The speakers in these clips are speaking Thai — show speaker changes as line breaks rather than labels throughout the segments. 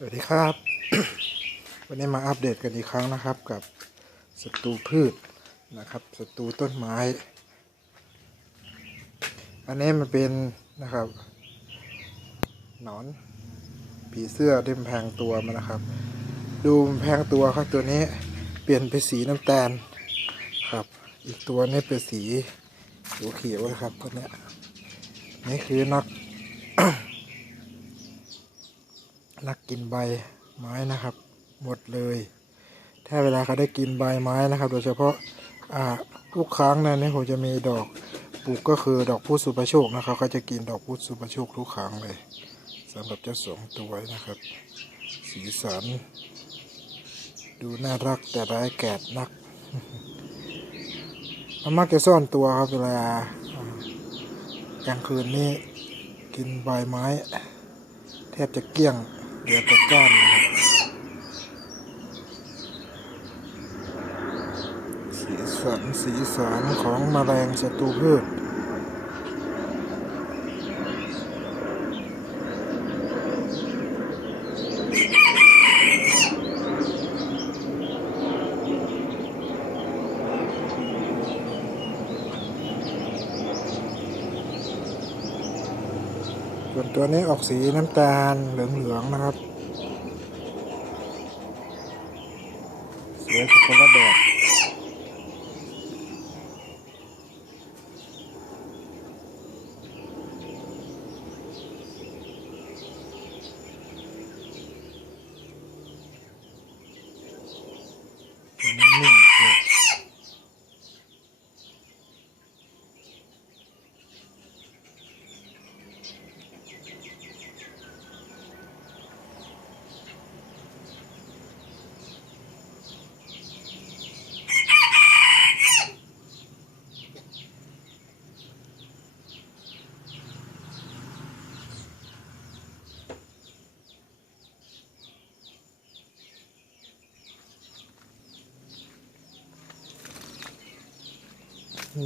สวัสดีครับ วันนี้มาอัปเดตกันอีกครั้งนะครับกับศัตรูพืชนะครับศัตรูต้นไม้ อันนี้มันเป็นนะครับหนอน ผีเสื้อที่มันแพงตัวมันนะครับ ดูมันแพงตัวครับตัวนี้เปลี่ยนเป็นสีน้ำตาลครับ อีกตัวนี้เป็นสีเขียวๆนะครับตัวเนี้ยนี่คือนัก นักกินใบไม้นะครับ หมดเลย ถ้าเวลาเขาได้กินใบไม้นะครับ โดยเฉพาะอ่าทุกครั้งนะนี่ผมจะมีดอกปลูกก็คือดอกพุธสุปโชคนะครับเขาจะกินดอกพุธสุปโชคทุกครั้งเลยสำหรับเจ้าสองตัวนะครับ สีสัน ดูน่ารักแต่ร้ายแกดนักมันมักจะซ่อนตัวครับเวลาอ่ากลางคืนนี่กินใบไม้ แทบจะเกลี้ยง เหลือแต่ก้านนะครับสีสันสีสันของแมลงศัตรูพืช ส่วนตัวนี้ออกสีน้ำตาลเหลืองๆนะครับสวยทุกคนละแบบตัวนี้นิ่งเลย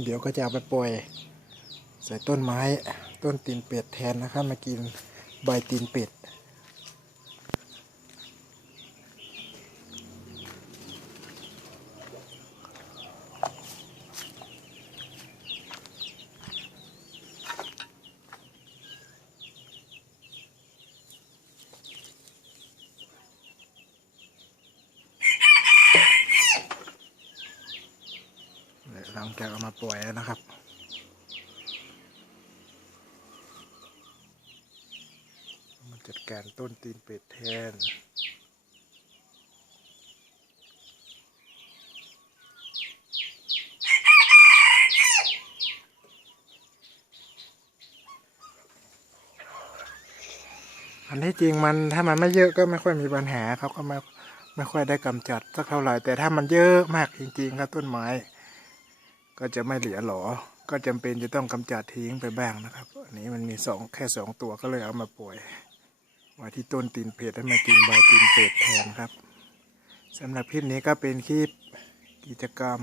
เดี๋ยวก็จะเอาไปปล่อย ใส่ต้นไม้ต้นตีนเป็ดแทนนะครับมากินใบตีนเป็ด ห ลังจากเอามาปล่อยแล้วนะครับ มาจัดการต้นตีนเป็ดแทนอันที่จริงมันถ้ามันไม่เยอะก็ไม่ค่อยมีปัญหาเขาก็ไม่ไม่ค่อยได้กำจัดสักเท่าไหร่แต่ถ้ามันเยอะมากจริงๆครับต้นไม้ ก็จะไม่เหลือหรอก็จำเป็นจะต้องกำจัดทิ้งไปบ้างนะครับ อันนี้มันมีสองแค่สองตัวก็เลยเอามาปล่อยไว้ที่ต้นตีนเป็ดให้มากินใบตีนเป็ดแทนครับสำหรับคลิปนี้ก็เป็นคลิปกิจกรรม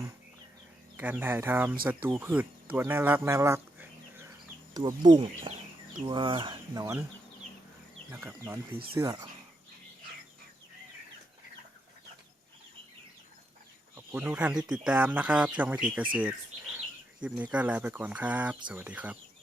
การถ่ายทำศัตรูพืช ตัวน่ารักน่ารัก ตัวบุ้ง ตัวหนอนนะครับหนอนผีเสื้อ ขอบ คุณทุกท่านที่ติดตามนะครับ ช่องวิถีเกษตร คลิปนี้ก็ลาไปก่อนครับ สวัสดีครับ